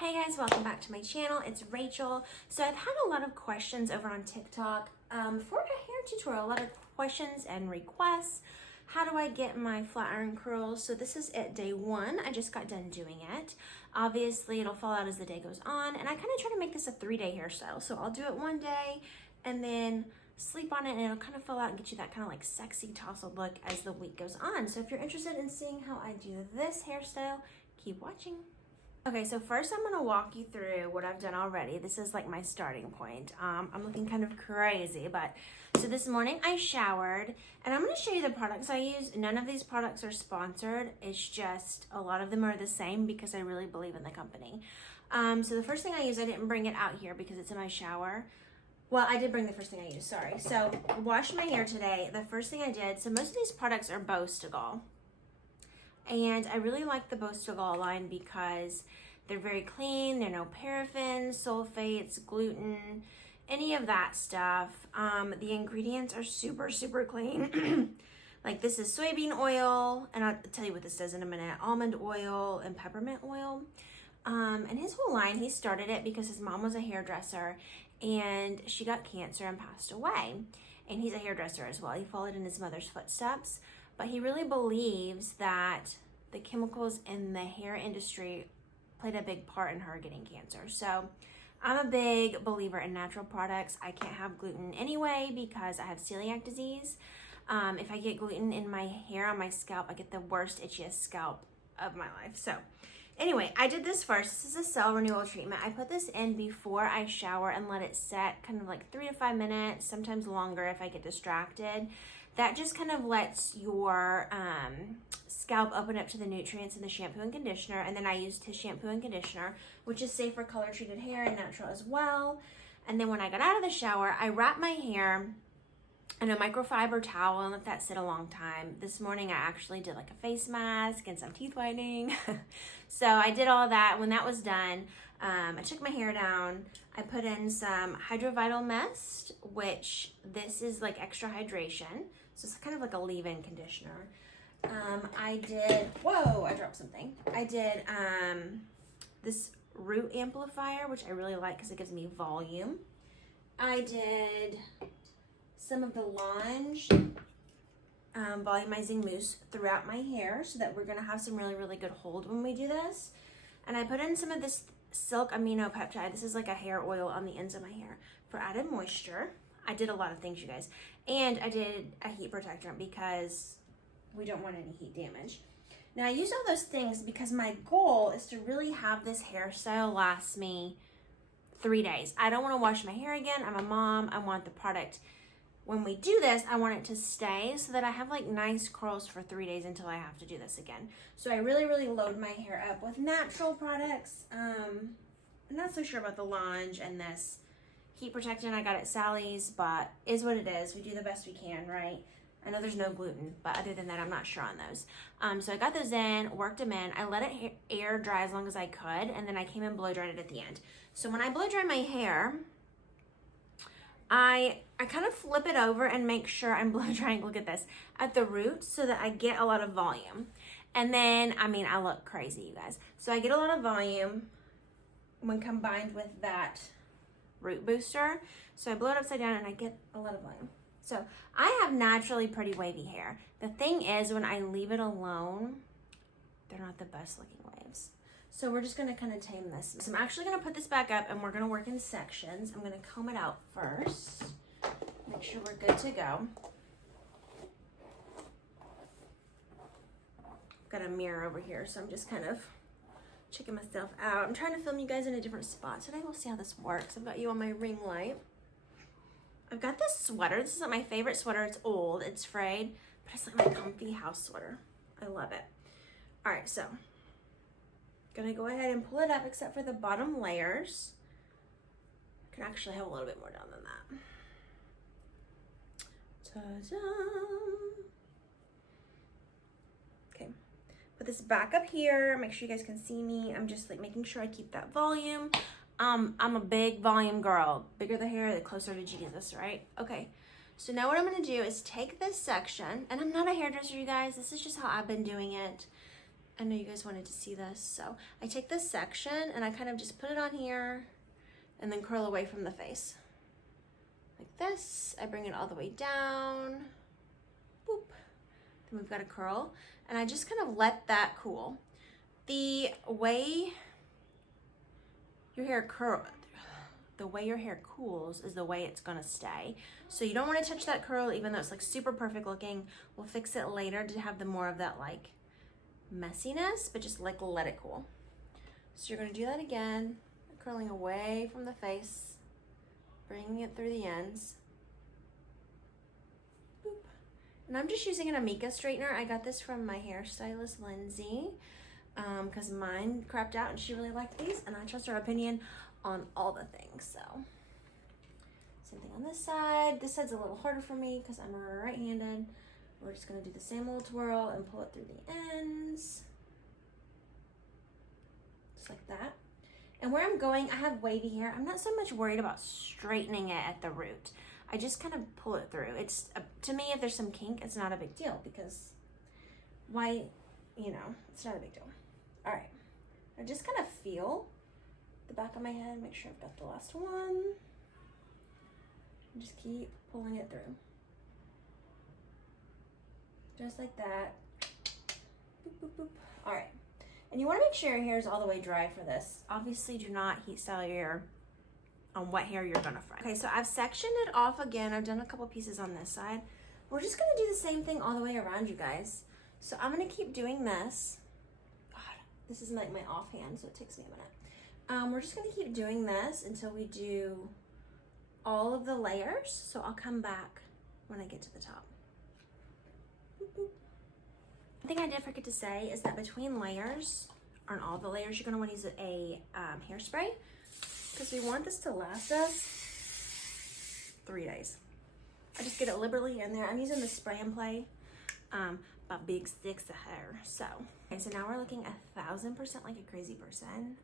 Hey guys, welcome back to my channel. It's Rachel. So I've had a lot of questions over on TikTok for a hair tutorial, a lot of questions and requests. How do I get my flat iron curls? So this is it, day one. I just got done doing it. Obviously it'll fall out as the day goes on, and I kind of try to make this a 3-day hairstyle. So I'll do it one day and then sleep on it, and it'll kind of fall out and get you that kind of like sexy tousled look as the week goes on. So if you're interested in seeing how I do this hairstyle, keep watching. Okay, so first I'm gonna walk you through what I've done already. This is like my starting point. I'm looking kind of crazy, but so this morning I showered, and I'm gonna show you the products I use. None of these products are sponsored. It's just a lot of them are the same because I really believe in the company. So the first thing I use, I didn't bring it out here because it's in my shower. Well, I did bring the first thing I used, sorry. So I washed my hair today. The first thing I did, so most of these products are Stegall. And I really like the Stegall line because they're very clean. They're no paraffins, sulfates, gluten, any of that stuff. The ingredients are super clean. Like this is soybean oil, and I'll tell you what this does in a minute. Almond oil and peppermint oil. And his whole line, he started it because his mom was a hairdresser and she got cancer and passed away. And he's a hairdresser as well. He followed in his mother's footsteps. But he really believes that the chemicals in the hair industry played a big part in her getting cancer. So I'm a big believer in natural products. I can't have gluten anyway because I have celiac disease. If I get gluten in my hair, on my scalp, I get the worst, itchiest scalp of my life. So anyway, I did this first. This is a cell renewal treatment. I put this in before I shower and let it set kind of like 3 to 5 minutes, sometimes longer if I get distracted. That just kind of lets your scalp open up to the nutrients in the shampoo and conditioner. And then I used his shampoo and conditioner, which is safe for color treated hair and natural as well. And then when I got out of the shower, I wrapped my hair in a microfiber towel and let that sit a long time. This morning I actually did like a face mask and some teeth whitening. So I did all that. When that was done, I took my hair down. I put in some Hydrovital Mist, which this is like extra hydration. So it's kind of like a leave-in conditioner. I did, whoa, I dropped something. I did this root amplifier, which I really like because it gives me volume. I did some of the Lange volumizing mousse throughout my hair so that we're gonna have some really good hold when we do this. And I put in some of this Silk Amino Peptide. This is like a hair oil on the ends of my hair for added moisture. I did a lot of things, you guys. And I did a heat protectant because we don't want any heat damage. Now I use all those things because my goal is to really have this hairstyle last me 3 days. I don't want to wash my hair again. I'm a mom. I want the product. When we do this, I want it to stay so that I have like nice curls for 3 days until I have to do this again. So I really load my hair up with natural products. I'm not so sure about the Lange and this heat protectant I got at Sally's, but is what it is. We do the best we can, right? I know there's no gluten, but other than that, I'm not sure on those. So I got those in, worked them in. I let it air dry as long as I could, and then I came and blow dried it at the end. So when I blow dry my hair, I kind of flip it over and make sure I'm blow drying, look at this, at the roots so that I get a lot of volume. And then, I mean, I look crazy, you guys. So I get a lot of volume when combined with that root booster. So I blow it upside down and I get a lot of volume. So I have naturally pretty wavy hair. The thing is, when I leave it alone, they're not the best looking waves. So we're just gonna kind of tame this. So I'm actually gonna put this back up and we're gonna work in sections. I'm gonna comb it out first. Make sure we're good to go. Got a mirror over here, so I'm just kind of checking myself out. I'm trying to film you guys in a different spot today. We'll see how this works. I've got you on my ring light. I've got this sweater. This is my favorite sweater. It's old, it's frayed, but it's like my comfy house sweater. I love it. All right, so gonna go ahead and pull it up except for the bottom layers. I can actually have a little bit more down than that. Ta-da! Okay, put this back up here. Make sure you guys can see me. I'm just like making sure I keep that volume. I'm a big volume girl. Bigger the hair, the closer to Jesus, right? Okay, so now what I'm gonna do is take this section, and I'm not a hairdresser, you guys. This is just how I've been doing it. I know you guys wanted to see this, so I take this section and I kind of just put it on here and then curl away from the face. Like this, I bring it all the way down, boop. Then we've got a curl, and I just kind of let that cool. The way your hair cools is the way it's gonna stay. So you don't wanna touch that curl, even though it's like super perfect looking. We'll fix it later to have the more of that like messiness, but just like let it cool. So you're gonna do that again, curling away from the face, bringing it through the ends. Boop. And I'm just using an Amika straightener. I got this from my hairstylist, Lindsay, because mine crapped out and she really liked these, and I trust her opinion on all the things. So same thing on this side. This side's a little harder for me because I'm right-handed. We're just gonna do the same little twirl and pull it through the ends. Just like that. And where I'm going, I have wavy hair. I'm not so much worried about straightening it at the root. I just kind of pull it through. It's, to me, if there's some kink, it's not a big deal because why, you know, it's not a big deal. All right, I just kind of feel the back of my head, make sure I've got the last one. And just keep pulling it through. Just like that. Boop, boop, boop. All right. And you want to make sure your hair is all the way dry for this. Obviously, do not heat style your hair on what hair you're gonna fry. Okay, so I've sectioned it off again. I've done a couple pieces on this side. We're just gonna do the same thing all the way around, you guys. So I'm gonna keep doing this. God, this is like my offhand, so it takes me a minute. We're just gonna keep doing this until we do all of the layers. So I'll come back when I get to the top. Boop, boop. The thing I did forget to say is that between layers, on all the layers, you're gonna wanna use a hairspray because we want this to last us 3 days. I just get it liberally in there. I'm using the spray and play by Big Sticks of Hair. So, okay, so now we're looking 1000% like a crazy person.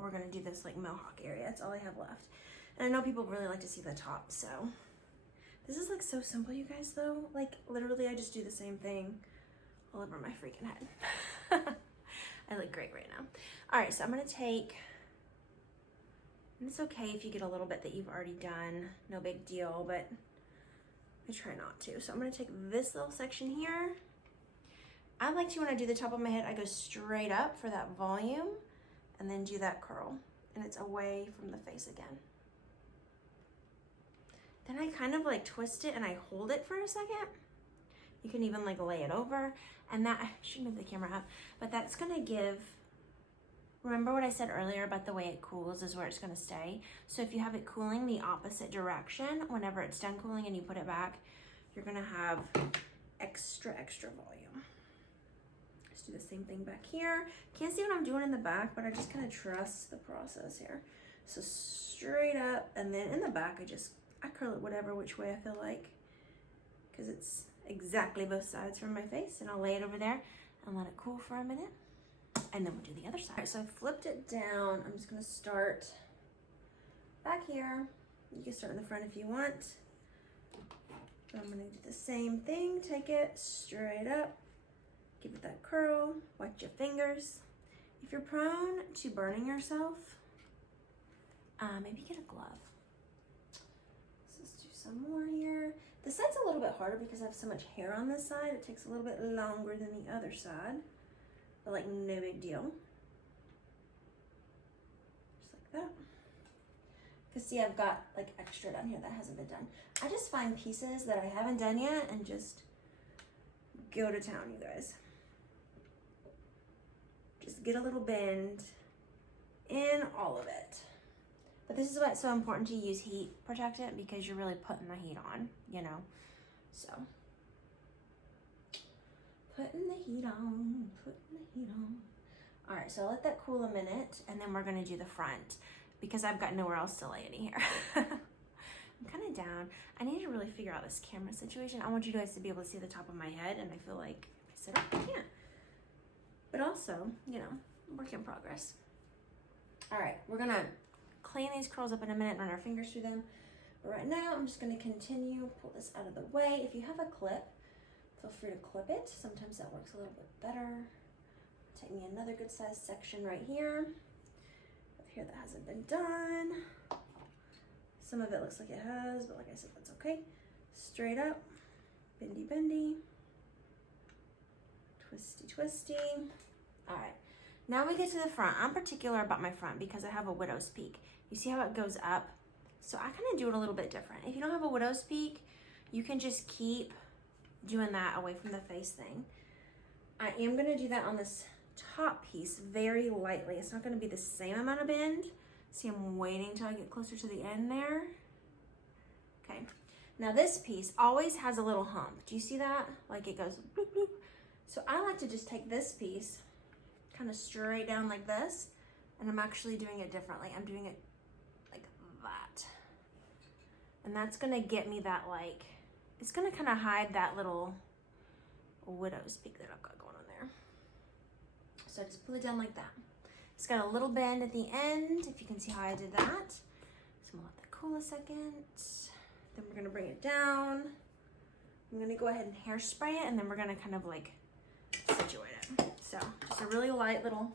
We're gonna do this like mohawk area. That's all I have left. And I know people really like to see the top, so. This is like so simple, you guys, though. Like literally I just do the same thing all over my freaking head. I look great right now. All right, so I'm gonna take, and it's okay if you get a little bit that you've already done, no big deal, but I try not to. So I'm gonna take this little section here. I like to, when I do the top of my head, I go straight up for that volume and then do that curl, and it's away from the face again. Then I kind of like twist it and I hold it for a second. You can even like lay it over, and that, I should move the camera up, but that's gonna give, remember what I said earlier about the way it cools is where it's gonna stay. So if you have it cooling the opposite direction, whenever it's done cooling and you put it back, you're gonna have extra volume. Just do the same thing back here. Can't see what I'm doing in the back, but I just kind of trust the process here. So straight up, and then in the back, I curl it whatever which way I feel like, because it's exactly both sides from my face, and I'll lay it over there and let it cool for a minute, and then we'll do the other side. All right, so I flipped it down. I'm just gonna start back here. You can start in the front if you want. But I'm gonna do the same thing. Take it straight up, give it that curl, watch your fingers. If you're prone to burning yourself, maybe get a glove. So let's do some more here. The side's a little bit harder because I have so much hair on this side. It takes a little bit longer than the other side, but like no big deal. Just like that. Because see, I've got like extra down here that hasn't been done. I just find pieces that I haven't done yet and just go to town, you guys. Just get a little bend in all of it. But this is why it's so important to use heat protectant, because you're really putting the heat on, you know? So, putting the heat on, putting the heat on. All right, so I'll let that cool a minute, and then we're gonna do the front, because I've got nowhere else to lay any hair. I'm kind of down. I need to really figure out this camera situation. I want you guys to be able to see the top of my head, and I feel like if I sit up, I can't. But also, you know, work in progress. All right, we're gonna clean these curls up in a minute, run our fingers through them. But right now, I'm just gonna continue, pull this out of the way. If you have a clip, feel free to clip it. Sometimes that works a little bit better. take me another good sized section right here. Here that hasn't been done. Some of it looks like it has, but like I said, that's okay. Straight up, bendy, bendy, twisty, twisty. All right, now we get to the front. I'm particular about my front because I have a widow's peak. You see how it goes up? So I kind of do it a little bit different. If you don't have a widow's peak, you can just keep doing that away from the face thing. I am gonna do that on this top piece very lightly. It's not gonna be the same amount of bend. See, I'm waiting till I get closer to the end there. Okay, now this piece always has a little hump. Do you see that? Like it goes bloop, bloop. So I like to just take this piece kind of straight down like this, and I'm actually doing it differently. I'm doing it like that. And that's gonna get me that like, it's gonna kind of hide that little widow's peak that I've got going on there. So I just pull it down like that. It's got a little bend at the end, if you can see how I did that. So I'm gonna let that cool a second. Then we're gonna bring it down. I'm gonna go ahead and hairspray it, and then we're gonna kind of like situate it. So just a really light little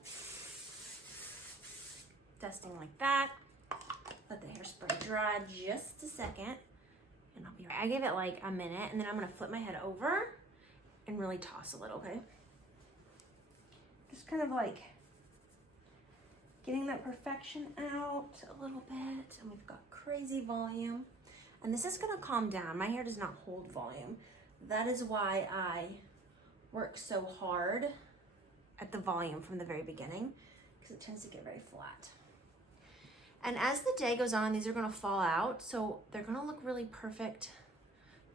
dusting like that. Let the hairspray dry just a second, and I'll be right. I gave it like a minute, and then I'm gonna flip my head over and really toss a little, okay? Just kind of like getting that perfection out a little bit, and we've got crazy volume. And this is gonna calm down. My hair does not hold volume. That is why I work so hard at the volume from the very beginning, because it tends to get very flat. And as the day goes on, these are gonna fall out, so they're gonna look really perfect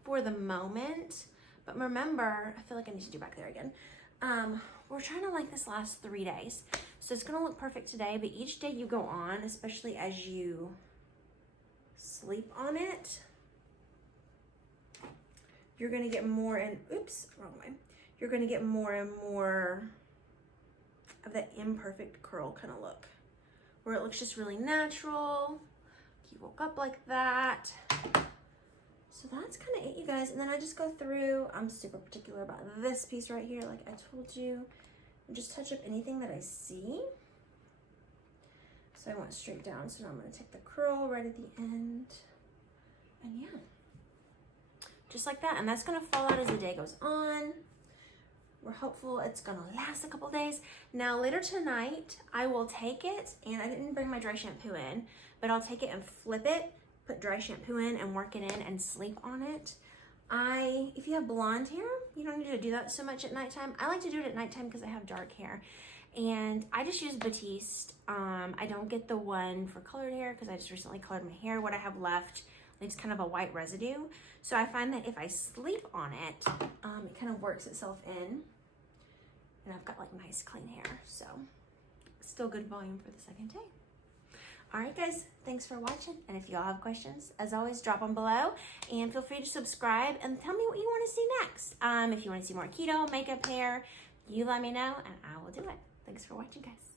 for the moment. But remember, I feel like I need to do back there again. We're trying to like this last 3 days. So it's gonna look perfect today, but each day you go on, especially as you sleep on it, you're gonna get more and, oops, wrong way. You're gonna get more and more of that imperfect curl kind of look, where it looks just really natural. You woke up like that. So that's kind of it, you guys. And then I just go through, I'm super particular about this piece right here, like I told you, and just touch up anything that I see. So I went straight down, so now I'm gonna take the curl right at the end. And yeah, just like that. And that's gonna fall out as the day goes on. We're hopeful it's gonna last a couple days. Now later tonight, I will take it, and I didn't bring my dry shampoo in, but I'll take it and flip it, put dry shampoo in and work it in and sleep on it. If you have blonde hair, you don't need to do that so much at nighttime. I like to do it at nighttime because I have dark hair. And I just use Batiste. I don't get the one for colored hair because I just recently colored my hair. What I have left leaves kind of a white residue. So I find that if I sleep on it, it kind of works itself in. And I've got like nice clean hair. So still good volume for the second day. All right, guys, thanks for watching. And if y'all have questions, as always, drop them below. And feel free to subscribe and tell me what you want to see next. If you want to see more keto, makeup, hair, you let me know and I will do it. Thanks for watching, guys.